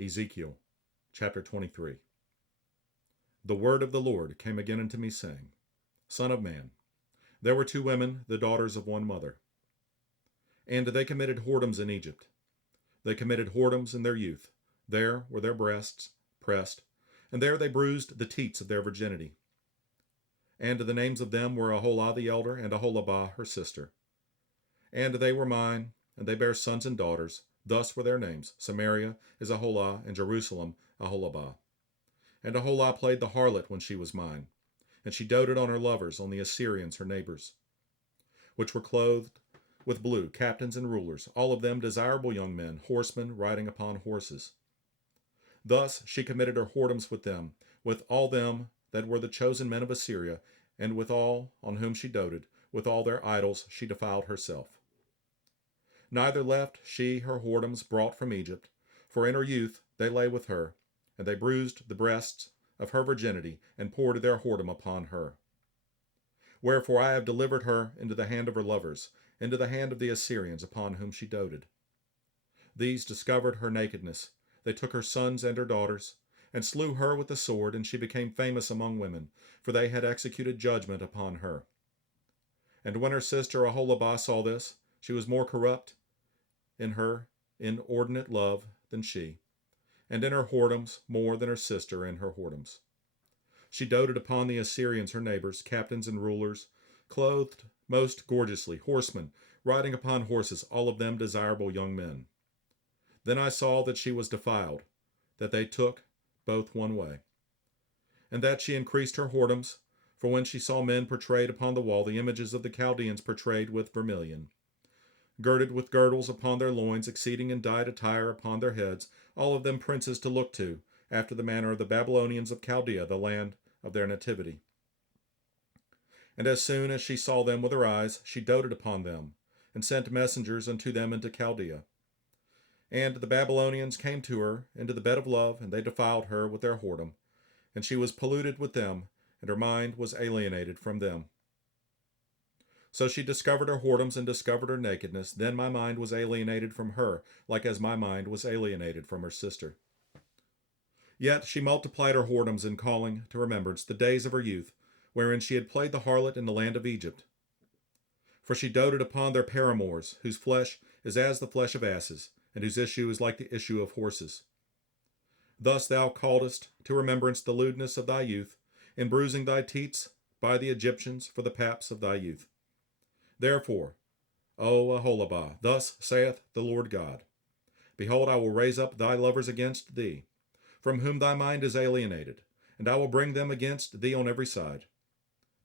Ezekiel chapter 23. The word of the Lord came again unto me, saying, Son of man, there were two women, the daughters of one mother, and they committed whoredoms in Egypt. They committed whoredoms in their youth. There were their breasts pressed, and there they bruised the teats of their virginity. And the names of them were Aholah the elder, and Aholabah her sister. And they were mine, and they bare sons and daughters. Thus were their names: Samaria is Aholah, and Jerusalem Aholabah. And Aholah played the harlot when she was mine, and she doted on her lovers, on the Assyrians her neighbors, which were clothed with blue, captains and rulers, all of them desirable young men, horsemen riding upon horses. Thus she committed her whoredoms with them, with all them that were the chosen men of Assyria, and with all on whom she doted, with all their idols she defiled herself. Neither left she her whoredoms brought from Egypt, for in her youth they lay with her, and they bruised the breasts of her virginity, and poured their whoredom upon her. Wherefore I have delivered her into the hand of her lovers, into the hand of the Assyrians, upon whom she doted. These discovered her nakedness. They took her sons and her daughters, and slew her with the sword, and she became famous among women, for they had executed judgment upon her. And when her sister Aholabah saw this, she was more corrupt in her inordinate love than she, and in her whoredoms more than her sister in her whoredoms. She doted upon the Assyrians her neighbors, captains and rulers, clothed most gorgeously, horsemen, riding upon horses, all of them desirable young men. Then I saw that she was defiled, that they took both one way, and that she increased her whoredoms, for when she saw men portrayed upon the wall, the images of the Chaldeans portrayed with vermilion, girded with girdles upon their loins, exceeding in dyed attire upon their heads, all of them princes to look to, after the manner of the Babylonians of Chaldea, the land of their nativity. And as soon as she saw them with her eyes, she doted upon them, and sent messengers unto them into Chaldea. And the Babylonians came to her into the bed of love, and they defiled her with their whoredom, and she was polluted with them, and her mind was alienated from them. So she discovered her whoredoms and discovered her nakedness. Then my mind was alienated from her, like as my mind was alienated from her sister. Yet she multiplied her whoredoms in calling to remembrance the days of her youth, wherein she had played the harlot in the land of Egypt. For she doted upon their paramours, whose flesh is as the flesh of asses, and whose issue is like the issue of horses. Thus thou calledst to remembrance the lewdness of thy youth, in bruising thy teats by the Egyptians for the paps of thy youth. Therefore, O Aholabah, thus saith the Lord God, Behold, I will raise up thy lovers against thee, from whom thy mind is alienated, and I will bring them against thee on every side.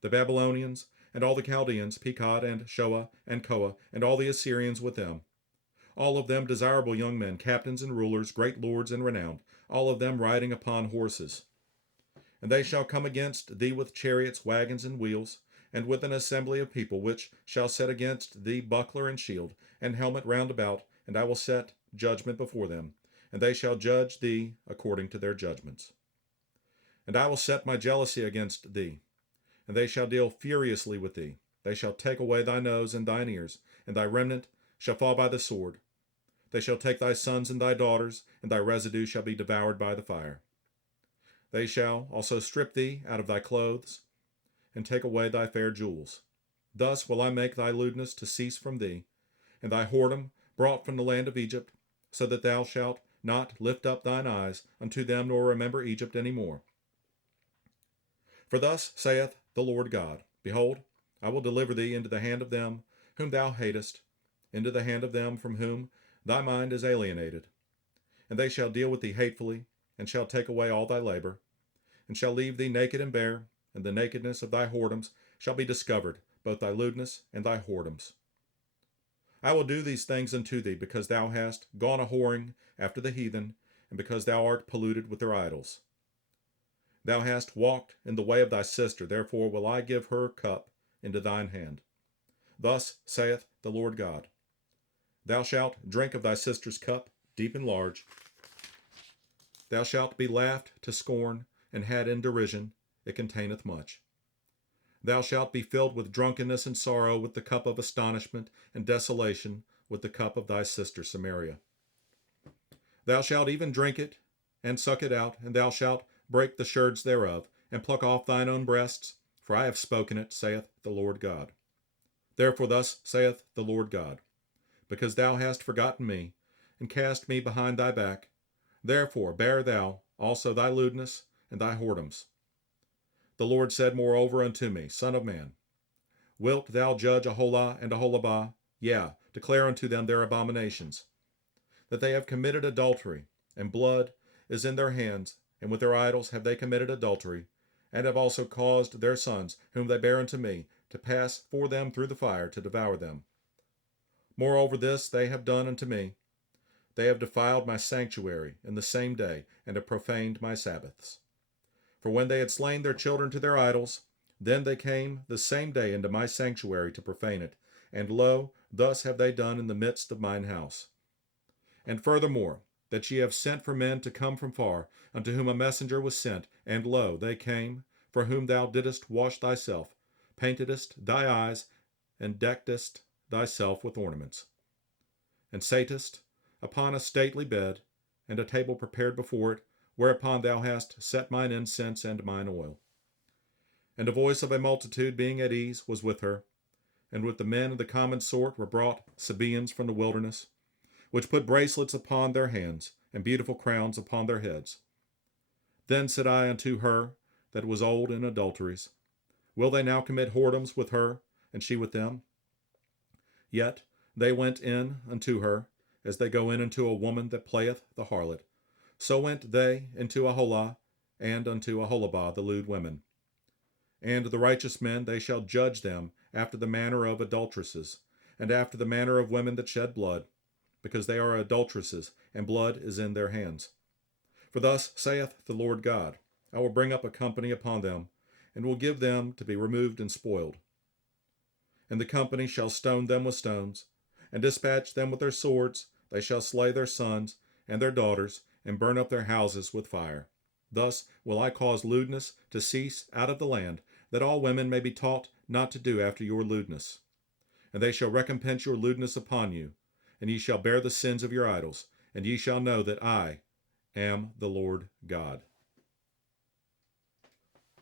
The Babylonians, and all the Chaldeans, Pekod, and Shoah, and Koah, and all the Assyrians with them, all of them desirable young men, captains and rulers, great lords and renowned, all of them riding upon horses. And they shall come against thee with chariots, wagons, and wheels, and with an assembly of people, which shall set against thee buckler and shield, and helmet round about, and I will set judgment before them, and they shall judge thee according to their judgments. And I will set my jealousy against thee, and they shall deal furiously with thee. They shall take away thy nose and thine ears, and thy remnant shall fall by the sword. They shall take thy sons and thy daughters, and thy residue shall be devoured by the fire. They shall also strip thee out of thy clothes, and take away thy fair jewels. Thus will I make thy lewdness to cease from thee, and thy whoredom brought from the land of Egypt, so that thou shalt not lift up thine eyes unto them, nor remember Egypt any more. For thus saith the Lord God, Behold, I will deliver thee into the hand of them whom thou hatest, into the hand of them from whom thy mind is alienated. And they shall deal with thee hatefully, and shall take away all thy labor, and shall leave thee naked and bare, and the nakedness of thy whoredoms shall be discovered, both thy lewdness and thy whoredoms. I will do these things unto thee, because thou hast gone a whoring after the heathen, and because thou art polluted with their idols. Thou hast walked in the way of thy sister, therefore will I give her cup into thine hand. Thus saith the Lord God, Thou shalt drink of thy sister's cup, deep and large. Thou shalt be laughed to scorn, and had in derision, it containeth much. Thou shalt be filled with drunkenness and sorrow, with the cup of astonishment and desolation, with the cup of thy sister Samaria. Thou shalt even drink it, and suck it out, and thou shalt break the sherds thereof, and pluck off thine own breasts, for I have spoken it, saith the Lord God. Therefore thus saith the Lord God, because thou hast forgotten me, and cast me behind thy back, therefore bear thou also thy lewdness and thy whoredoms. The Lord said moreover unto me, Son of man, wilt thou judge Aholah and Aholabah? Yea, declare unto them their abominations, that they have committed adultery, and blood is in their hands, and with their idols have they committed adultery, and have also caused their sons, whom they bear unto me, to pass for them through the fire to devour them. Moreover this they have done unto me, they have defiled my sanctuary in the same day, and have profaned my Sabbaths. For when they had slain their children to their idols, then they came the same day into my sanctuary to profane it, and lo, thus have they done in the midst of mine house. And furthermore, that ye have sent for men to come from far, unto whom a messenger was sent, and lo, they came, for whom thou didst wash thyself, paintedst thy eyes, and deckedst thyself with ornaments, and satest upon a stately bed, and a table prepared before it, whereupon thou hast set mine incense and mine oil. And the voice of a multitude being at ease was with her, and with the men of the common sort were brought Sabaeans from the wilderness, which put bracelets upon their hands, and beautiful crowns upon their heads. Then said I unto her that was old in adulteries, will they now commit whoredoms with her, and she with them? Yet they went in unto her, as they go in unto a woman that playeth the harlot. So went they into Aholah, and unto Aholabah the lewd women. And the righteous men, they shall judge them after the manner of adulteresses, and after the manner of women that shed blood, because they are adulteresses, and blood is in their hands. For thus saith the Lord God, I will bring up a company upon them, and will give them to be removed and spoiled. And the company shall stone them with stones, and dispatch them with their swords. They shall slay their sons and their daughters, and burn up their houses with fire. Thus will I cause lewdness to cease out of the land, that all women may be taught not to do after your lewdness. And they shall recompense your lewdness upon you, and ye shall bear the sins of your idols, and ye shall know that I am the Lord God.